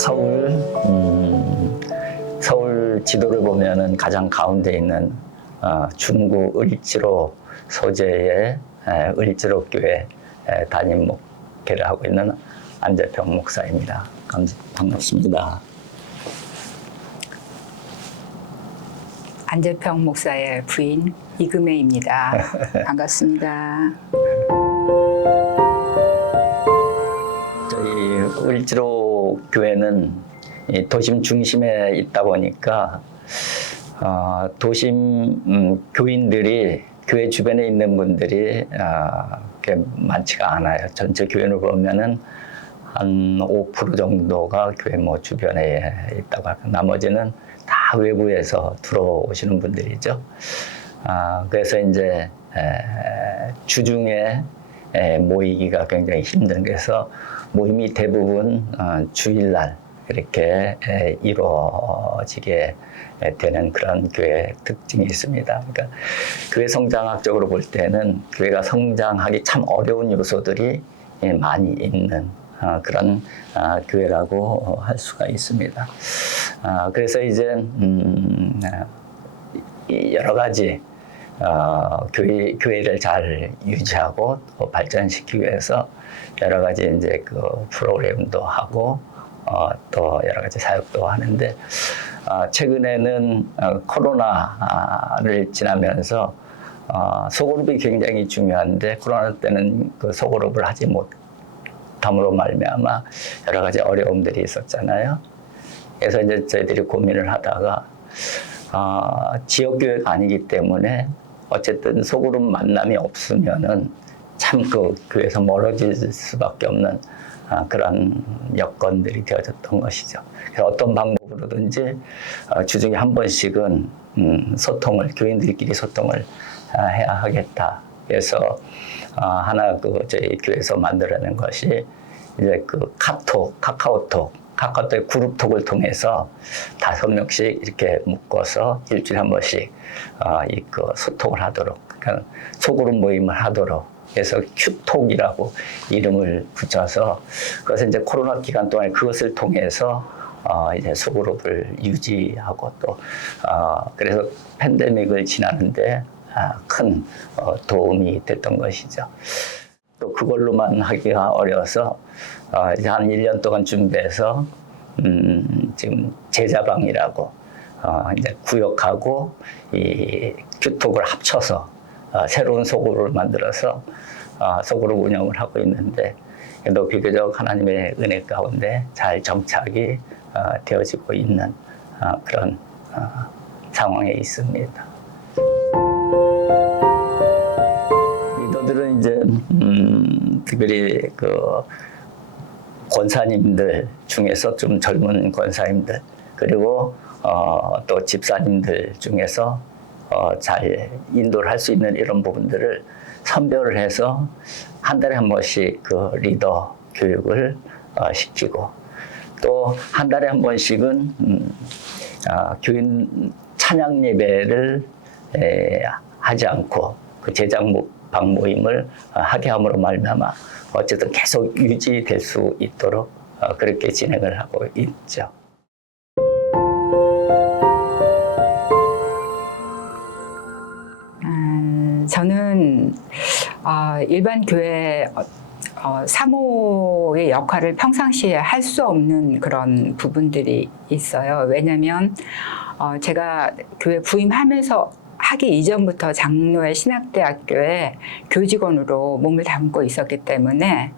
서울, 서울 지도를 보면은 가장 가운데 있는 중구 을지로 소재의 을지로 교회 담임 목회를 하고 있는 안재평 목사입니다. 반갑습니다. 안재평 목사의 부인 이금혜입니다. 반갑습니다. 저희 을지로 교회는 도심 중심에 있다 보니까 도심 교인들이 교회 주변에 있는 분들이 그렇게 많지가 않아요. 전체 교회를 보면은 한 5% 정도가 교회 주변에 있다고 하고 나머지는 다 외부에서 들어오시는 분들이죠. 그래서 이제 주중에 모이기가 굉장히 힘든 그래서 모임이 대부분 주일날 이렇게 이루어지게 되는 그런 교회 특징이 있습니다. 그러니까 교회 성장학적으로 볼 때는 교회가 성장하기 참 어려운 요소들이 많이 있는 그런 교회라고 할 수가 있습니다. 그래서 이제 여러 가지 교회를 잘 유지하고 또 발전시키기 위해서 여러 가지 이제 그 프로그램도 하고 또 여러 가지 사역도 하는데 최근에는 코로나를 지나면서 소그룹이 굉장히 중요한데 코로나 때는 그 소그룹을 하지 못함으로 말미암아 여러 가지 어려움들이 있었잖아요. 그래서 이제 저희들이 고민을 하다가 지역교회가 아니기 때문에 어쨌든 소그룹 만남이 없으면은 참 그 교회에서 멀어질 수밖에 없는 그런 여건들이 되어졌던 것이죠. 그래서 어떤 방법으로든지 주중에 한 번씩은 교인들끼리 소통을 해야 하겠다. 그래서 하나 저희 교회에서 만들어낸 것이 이제 그 카카오톡 그룹톡을 통해서 5명씩 이렇게 묶어서 일주일에 한 번씩 소통을 하도록, 그러니까 소그룹 모임을 하도록 해서 큐톡이라고 이름을 붙여서 그래서 이제 코로나 기간 동안에 그것을 통해서 이제 소그룹을 유지하고 또 그래서 팬데믹을 지나는데 큰 도움이 됐던 것이죠. 또 그걸로만 하기가 어려서 이제 한 1년 동안 준비해서 지금 제자방이라고 이제 구역하고 이 큐톡을 합쳐서 새로운 소그룹을 만들어서 소그룹 운영을 하고 있는데 또 비교적 하나님의 은혜 가운데 잘 정착이 되어지고 있는 그런 상황에 있습니다. 리더들은 이제 특별히 그 권사님들 중에서 좀 젊은 권사님들 그리고 또 집사님들 중에서 잘 인도를 할 수 있는 이런 부분들을 선별을 해서 한 달에 한 번씩 그 리더 교육을 시키고 또 한 달에 한 번씩은 교인 찬양 예배를 하지 않고 그 제자방 모임을 하게 함으로 말미암아 어쨌든 계속 유지될 수 있도록 그렇게 진행을 하고 있죠. 저는 일반 교회 사모의 역할을 평상시에 할 수 없는 그런 부분들이 있어요. 왜냐하면 제가 교회 부임하면서 하기 이전부터 장로의 신학대학교에 교직원으로 몸을 담고 있었기 때문에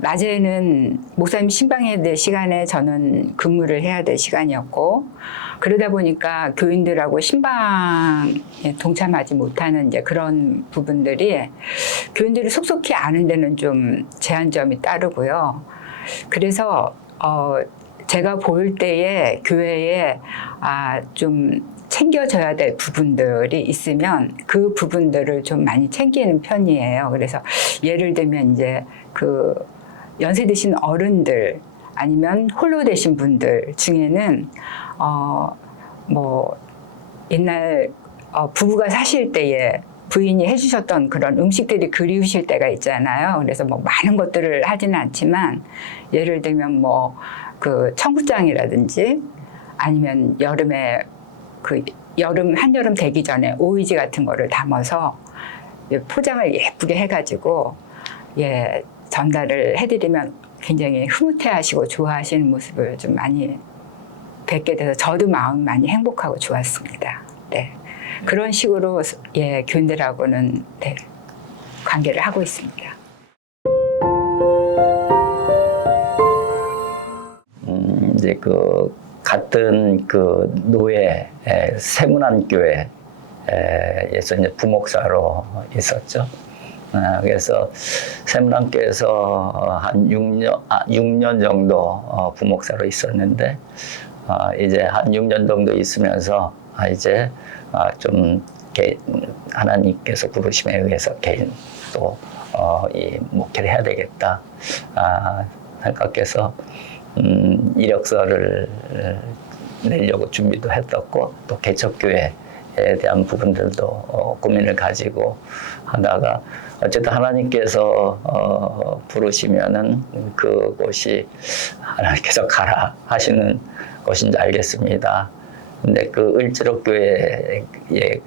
낮에는 목사님 신방해야 될 시간에 저는 근무를 해야 될 시간이었고 그러다 보니까 교인들하고 신방에 동참하지 못하는 이제 그런 부분들이 교인들이 속속히 아는 데는 좀 제한점이 따르고요. 그래서 제가 볼 때에 교회에 좀 챙겨줘야 될 부분들이 있으면 그 부분들을 좀 많이 챙기는 편이에요. 그래서 예를 들면 이제 그 연세 드신 어른들 아니면 홀로 되신 분들 중에는 옛날 부부가 사실 때에 부인이 해주셨던 그런 음식들이 그리우실 때가 있잖아요. 그래서 뭐 많은 것들을 하지는 않지만 예를 들면 뭐 그 청국장이라든지 아니면 여름에 그 한여름 되기 전에 오이지 같은 거를 담아서 포장을 예쁘게 해가지고 전달을 해드리면 굉장히 흐뭇해하시고 좋아하시는 모습을 좀 많이 뵙게 돼서 저도 마음이 많이 행복하고 좋았습니다. 네. 그런 식으로 교인들하고는 관계를 하고 있습니다. 이제 그 같은 그 노예 세문안교회에서 이제 부목사로 있었죠. 그래서 세문안교회에서 한 6년 정도 부목사로 있었는데 이제 한 6년 정도 있으면서 이제 좀 하나님께서 부르심에 의해서 개인 또 이 목회를 해야 되겠다 생각해서 이력서를 내려고 준비도 했었고 또 개척교회에 대한 부분들도 고민을 가지고 하다가 어쨌든 하나님께서 부르시면은 그곳이 하나님께서 가라 하시는 곳인지 알겠습니다. 근데 그 을지로교회에 이제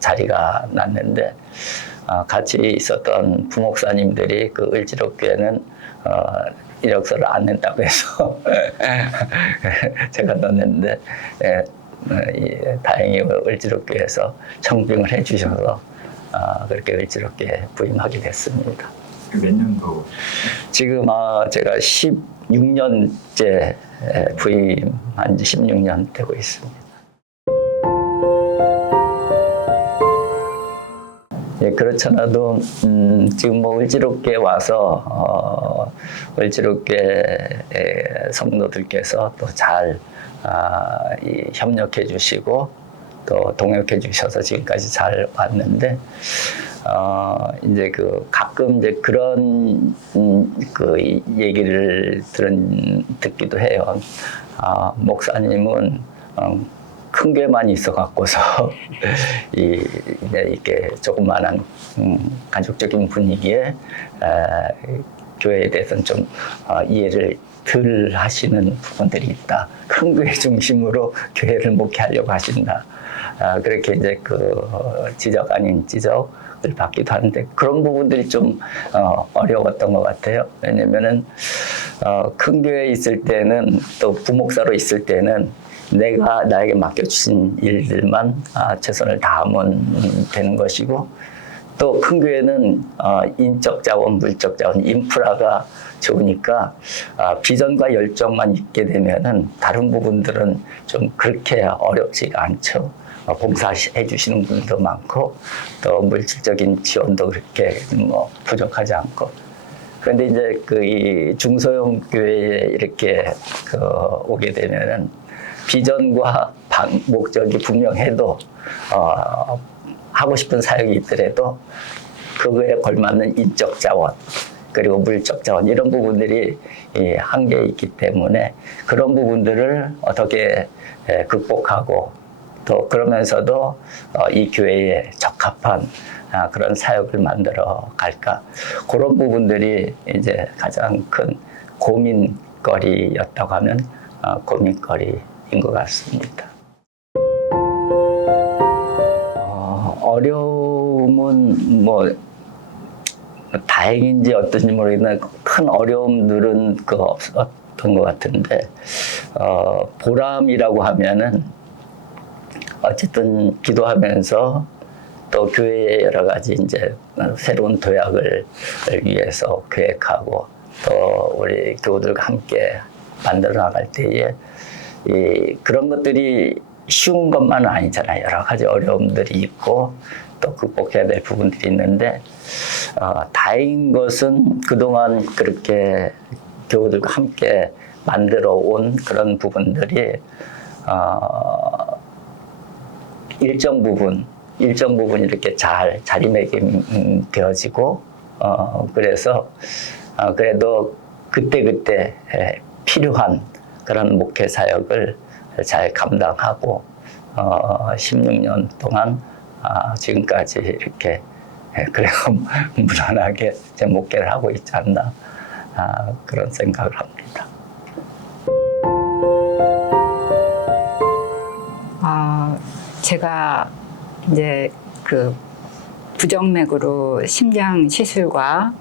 자리가 났는데 같이 있었던 부목사님들이 그 을지로교회는 이력서를 안 낸다고 해서 제가 넣었는데 다행히 을지로교회에서 청빙을 해주셔서 그렇게 을지로교회에 부임하게 됐습니다. 몇 년도? 지금 제가 16년째 부임한 지 16년 되고 있습니다. 그렇잖아도 지금 뭐 을지로교회 와서 을지로교회 성도들께서 또 잘 협력해 주시고 또 동역해 주셔서 지금까지 잘 왔는데 이제 그 가끔 이제 그런 그 얘기를 듣기도 해요. 목사님은 큰 교회만 있어 갖고서 이렇게 조그만한 가족적인 분위기에 교회에 대해서는 좀 이해를 덜 하시는 부분들이 있다. 큰 교회 중심으로 교회를 목회하려고 하신다. 그렇게 이제 그 지적 아닌 지적을 받기도 하는데 그런 부분들이 좀 어려웠던 것 같아요. 왜냐면은 큰 교회에 있을 때는 또 부목사로 있을 때는 내가 나에게 맡겨주신 일들만 최선을 다하면 되는 것이고 또 큰 교회는 인적 자원, 물적 자원, 인프라가 좋으니까 비전과 열정만 있게 되면은 다른 부분들은 좀 그렇게 어렵지가 않죠. 봉사해 주시는 분도 많고 또 물질적인 지원도 그렇게 뭐 부족하지 않고. 그런데 이제 그 이 중소형 교회에 이렇게 오게 되면은 비전과 목적이 분명해도 하고 싶은 사역이 있더라도 그거에 걸맞는 인적 자원 그리고 물적 자원 이런 부분들이 한계에 있기 때문에 그런 부분들을 어떻게 극복하고 또 그러면서도 이 교회에 적합한 그런 사역을 만들어 갈까 그런 부분들이 이제 가장 큰 고민거리였다고 하면 고민거리인 것 같습니다. 어려움은 뭐 다행인지 어떤지 모르겠는데 큰 어려움들은 없었던 것 같은데 보람이라고 하면은 어쨌든 기도하면서 또 교회의 여러 가지 이제 새로운 도약을 위해서 계획하고 또 우리 교우들과 함께 만들어 나갈 때에 그런 것들이 쉬운 것만은 아니잖아요. 여러 가지 어려움들이 있고 또 극복해야 될 부분들이 있는데 다행인 것은 그동안 그렇게 교우들과 함께 만들어 온 그런 부분들이 일정 부분 이렇게 잘 자리매김되어지고 그래서 그래도 그때 필요한 그런 목회 사역을 잘 감당하고 16년 동안 지금까지 이렇게 그래도 무난하게 제 목회를 하고 있지 않나 그런 생각을 합니다. 제가 이제 그 부정맥으로 심장 시술과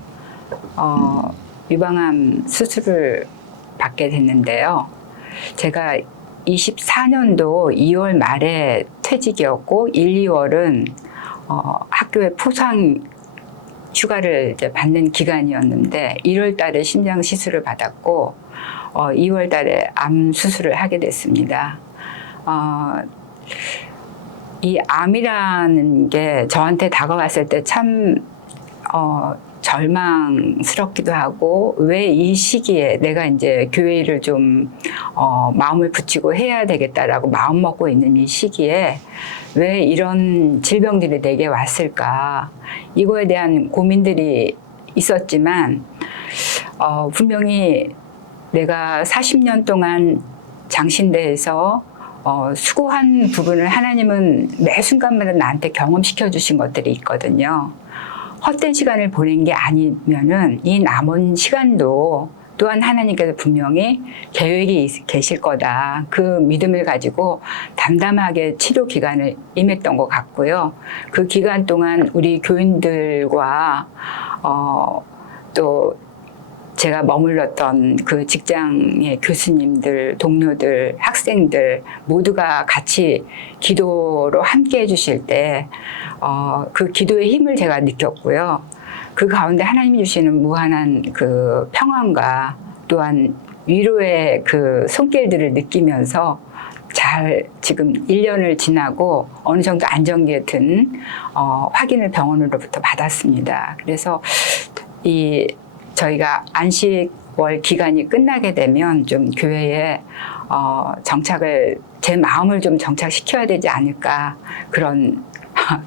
유방암 수술을 받게 됐는데요. 제가 24년도 2월 말에 퇴직이었고 1, 2월은 학교에 포상 휴가를 이제 받는 기간이었는데 1월 달에 심장 시술을 받았고 2월 달에 암 수술을 하게 됐습니다. 이 암이라는 게 저한테 다가왔을 때 참 절망스럽기도 하고 왜 이 시기에 내가 이제 교회 일을 좀 마음을 붙이고 해야 되겠다라고 마음 먹고 있는 이 시기에 왜 이런 질병들이 내게 왔을까 이거에 대한 고민들이 있었지만 분명히 내가 40년 동안 장신대에서 수고한 부분을 하나님은 매 순간마다 나한테 경험시켜 주신 것들이 있거든요. 헛된 시간을 보낸 게 아니면은 이 남은 시간도 또한 하나님께서 분명히 계획이 계실 거다. 그 믿음을 가지고 담담하게 치료 기간을 임했던 것 같고요. 그 기간 동안 우리 교인들과 또 제가 머물렀던 그 직장의 교수님들, 동료들, 학생들 모두가 같이 기도로 함께 해주실 때 그 기도의 힘을 제가 느꼈고요. 그 가운데 하나님이 주시는 무한한 그 평안과 또한 위로의 그 손길들을 느끼면서 잘 지금 1년을 지나고 어느 정도 안정기에 든 확인을 병원으로부터 받았습니다. 그래서 저희가 안식월 기간이 끝나게 되면 좀 교회에 제 마음을 좀 정착시켜야 되지 않을까 그런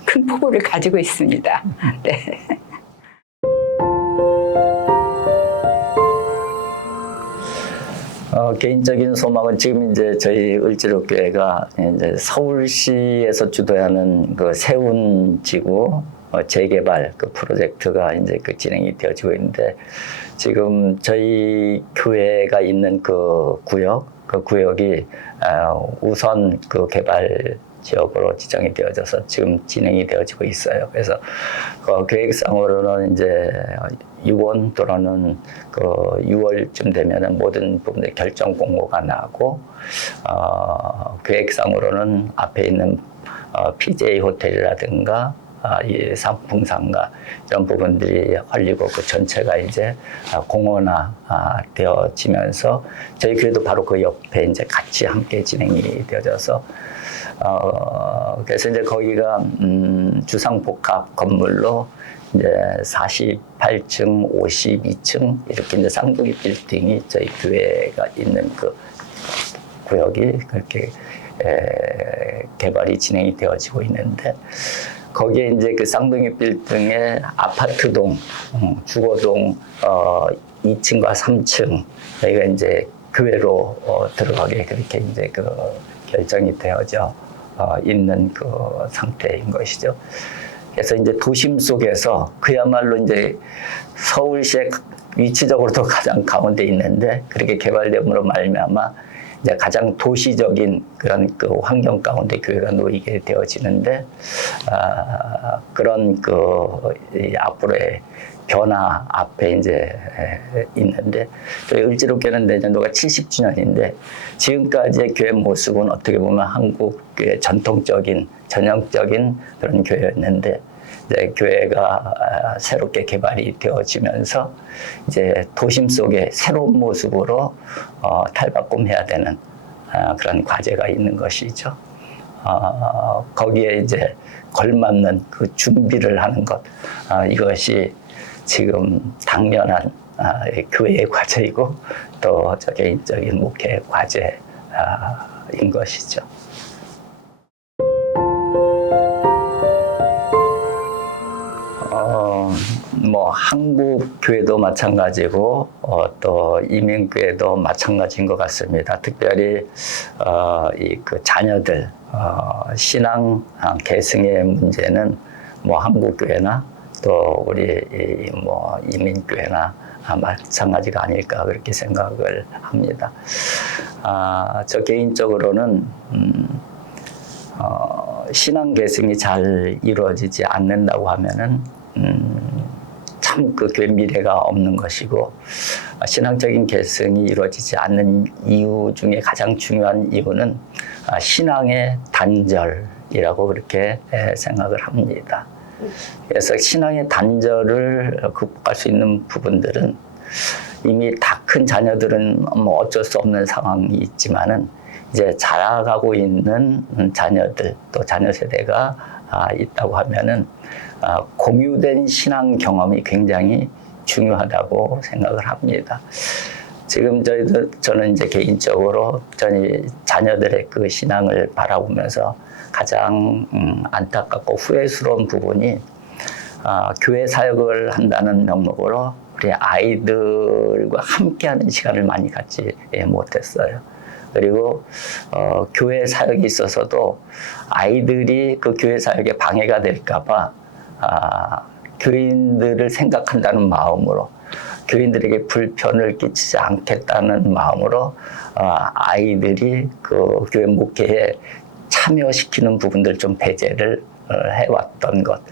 큰 포부를 가지고 있습니다. 네. 개인적인 소망은 지금 이제 저희 을지로교회가 이제 서울시에서 주도하는 그 세운지구 재개발 그 프로젝트가 이제 그 진행이 되어지고 있는데 지금 저희 교회가 있는 그 구역이 우선 그 개발 지역으로 지정이 되어져서 지금 진행이 되어지고 있어요. 그래서 계획상으로는 이제 6월 또는 그 6월쯤 되면은 모든 부분들 결정 공고가 나고 계획상으로는 앞에 있는 PJ 호텔이라든가 이 상풍상가 이런 부분들이 활리고 그 전체가 이제 공원화 되어지면서 저희 교회도 바로 그 옆에 이제 같이 함께 진행이 되어져서 그래서 이제 거기가 주상복합 건물로 이제 48층, 52층 이렇게 이제 쌍둥이 빌딩이 저희 교회가 있는 그 구역이 그렇게 개발이 진행이 되어지고 있는데 거기에 이제 그 쌍둥이 빌딩의 아파트동, 주거동 2층과 3층 저희가 이제 교회로 들어가게 그렇게 이제 그 결정이 되어져 있는 그 상태인 것이죠. 그래서 이제 도심 속에서 그야말로 이제 서울시의 위치적으로도 가장 가운데 있는데 그렇게 개발됨으로 말미암아 이제 가장 도시적인 그런 그 환경 가운데 교회가 놓이게 되어지는데 그런 그 앞으로의 변화 앞에 이제 있는데 저희 을지로교회는 내년도가 70주년인데 지금까지의 교회 모습은 어떻게 보면 한국 교회 전통적인 전형적인 그런 교회였는데 이제 교회가 새롭게 개발이 되어지면서 이제 도심 속에 새로운 모습으로 탈바꿈해야 되는 그런 과제가 있는 것이죠. 거기에 이제 걸맞는 그 준비를 하는 것 이것이 지금 당연한 교회의 과제이고 또 저 개인적인 목회의 과제인 것이죠. 뭐 한국 교회도 마찬가지고 또 이민 교회도 마찬가지인 것 같습니다. 특별히 이 그 자녀들 신앙 계승의 문제는 뭐 한국 교회나 또 우리 뭐 이민 교회나 마찬가지가 아닐까 그렇게 생각을 합니다. 저 개인적으로는 신앙 계승이 잘 이루어지지 않는다고 하면은 참 그 교회 미래가 없는 것이고, 신앙적인 계승이 이루어지지 않는 이유 중에 가장 중요한 이유는 신앙의 단절이라고 그렇게 생각을 합니다. 그래서 신앙의 단절을 극복할 수 있는 부분들은 이미 다 큰 자녀들은 뭐 어쩔 수 없는 상황이 있지만은 이제 자라가고 있는 자녀들 또 자녀 세대가 있다고 하면은 공유된 신앙 경험이 굉장히 중요하다고 생각을 합니다. 지금 저는 이제 개인적으로 저희 자녀들의 그 신앙을 바라보면서 가장 안타깝고 후회스러운 부분이 교회 사역을 한다는 명목으로 우리 아이들과 함께하는 시간을 많이 갖지 못했어요. 그리고 교회 사역이 있어서도 아이들이 그 교회 사역에 방해가 될까봐 교인들을 생각한다는 마음으로, 교인들에게 불편을 끼치지 않겠다는 마음으로 아이들이 그 교회 목회에 참여시키는 부분들 좀 배제를 해왔던 것.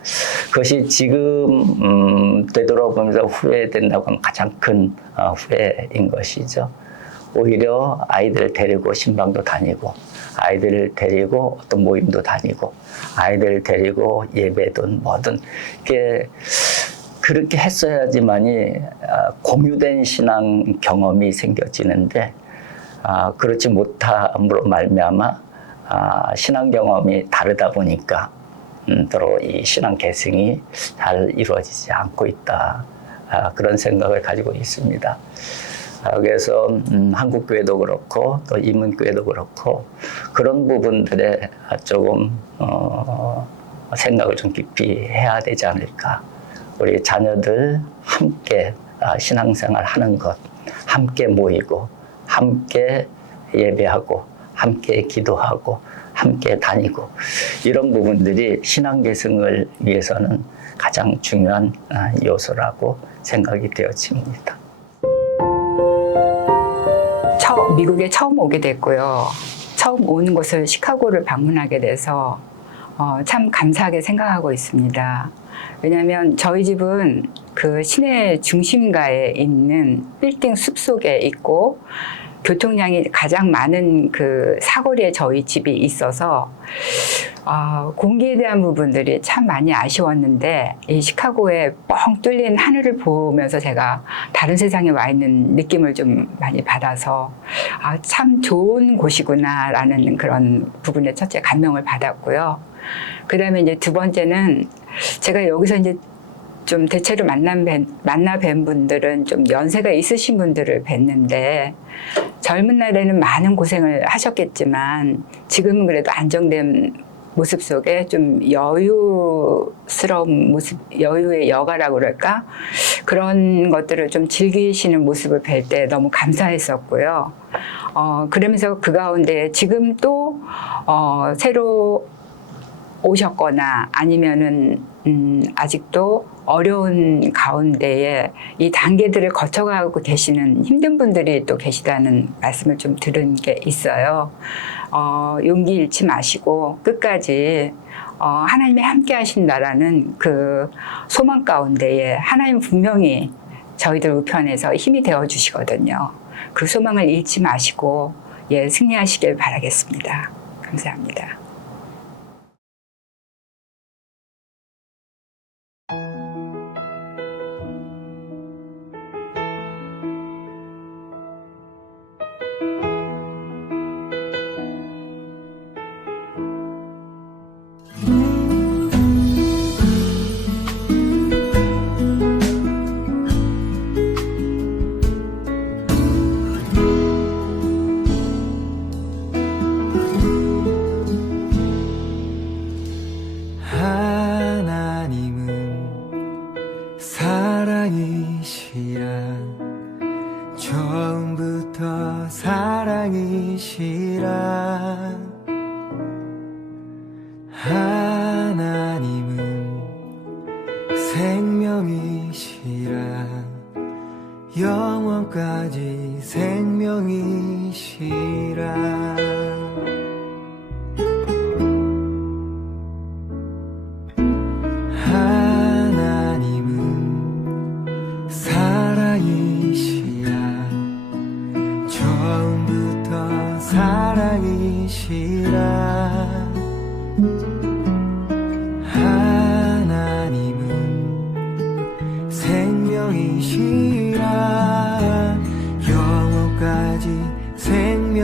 그것이 지금 되돌아보면서 후회된다고 하면 가장 큰 후회인 것이죠. 오히려 아이들을 데리고 신방도 다니고, 아이들을 데리고 어떤 모임도 다니고, 아이들을 데리고 예배든 뭐든 그렇게 했어야지만이 공유된 신앙 경험이 생겨지는데, 그렇지 못함으로 말미암아 신앙 경험이 다르다 보니까 더러 이 신앙 계승이 잘 이루어지지 않고 있다. 그런 생각을 가지고 있습니다. 그래서 한국 교회도 그렇고 또 이민 교회도 그렇고 그런 부분들에 조금 생각을 좀 깊이 해야 되지 않을까. 우리 자녀들 함께 신앙생활 하는 것, 함께 모이고 함께 예배하고 함께 기도하고 함께 다니고, 이런 부분들이 신앙 계승을 위해서는 가장 중요한 요소라고 생각이 되어집니다. 미국에 처음 오게 됐고요. 처음 오는 곳을 시카고를 방문하게 돼서 참 감사하게 생각하고 있습니다. 왜냐하면 저희 집은 그 시내 중심가에 있는 빌딩 숲속에 있고 교통량이 가장 많은 그 사거리에 저희 집이 있어서 공기에 대한 부분들이 참 많이 아쉬웠는데, 이 시카고의 뻥 뚫린 하늘을 보면서 제가 다른 세상에 와 있는 느낌을 좀 많이 받아서 참 좋은 곳이구나라는 그런 부분에 첫째 감명을 받았고요. 그 다음에 이제 두 번째는 제가 여기서 이제 좀 대체로 만나 뵌 분들은 좀 연세가 있으신 분들을 뵀는데, 젊은 날에는 많은 고생을 하셨겠지만 지금은 그래도 안정된 모습 속에 좀 여유스러운 모습, 여유의 여가라고 그럴까? 그런 것들을 좀 즐기시는 모습을 뵐 때 너무 감사했었고요. 그러면서 그 가운데 지금 또 새로 오셨거나 아니면은 아직도 어려운 가운데에 이 단계들을 거쳐가고 계시는 힘든 분들이 또 계시다는 말씀을 좀 들은 게 있어요. 용기 잃지 마시고 끝까지 하나님이 함께 하신다라는 그 소망 가운데에 하나님 분명히 저희들 우편에서 힘이 되어 주시거든요. 그 소망을 잃지 마시고 승리하시길 바라겠습니다. 감사합니다. 사랑이시라 하나님은 생명이시라 영원까지 생명이시라 하나님은 사랑이시라 처음부터 사랑이시라 하나님은 생명이시라 영원까지 생명이시라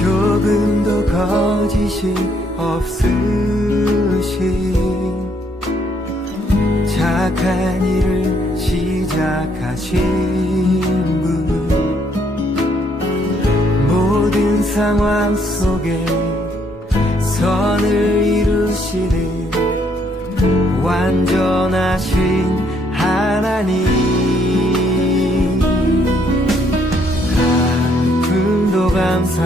조금도 거짓이 없으신 착한 일을 시작하신 분 모든 상황 속에 선을 이루시는 완전하신 하나님 아픔도 감사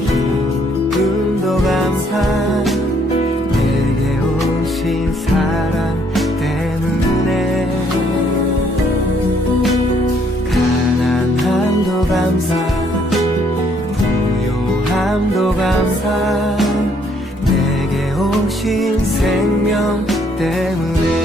기쁨도 감사 내게 오신 사랑 때문에 가난함도 감사 부요함도 감사 내게 오신 생명 때문에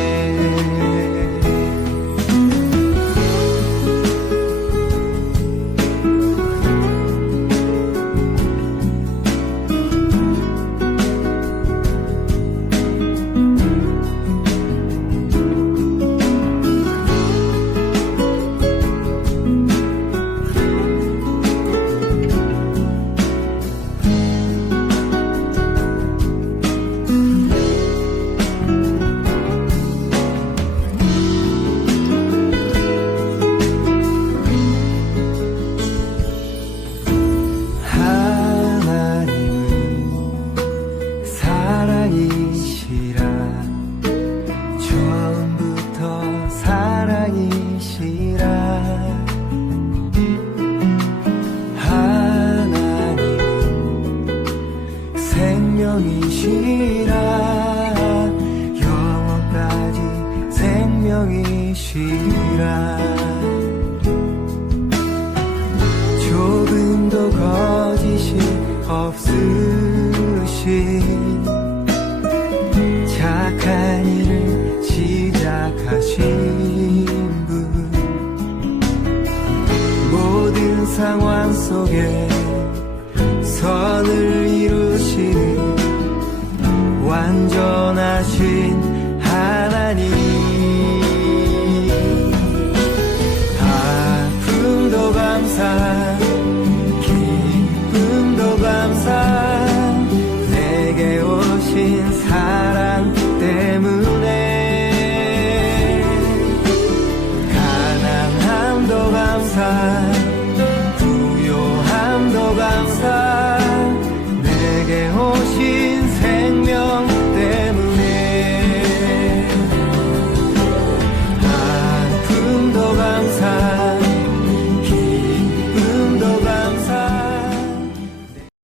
처음부터 사랑이시라 하나님은 생명이시라 영원까지 생명이시라 조금도 거짓이 없으신 착한 일을 시작하신 분 모든 상황 속에 선을 이루시는 완전하신 하나님 아픔도 감사 기쁨도 감사 내게 오신 사랑 때문에 가난함도 감사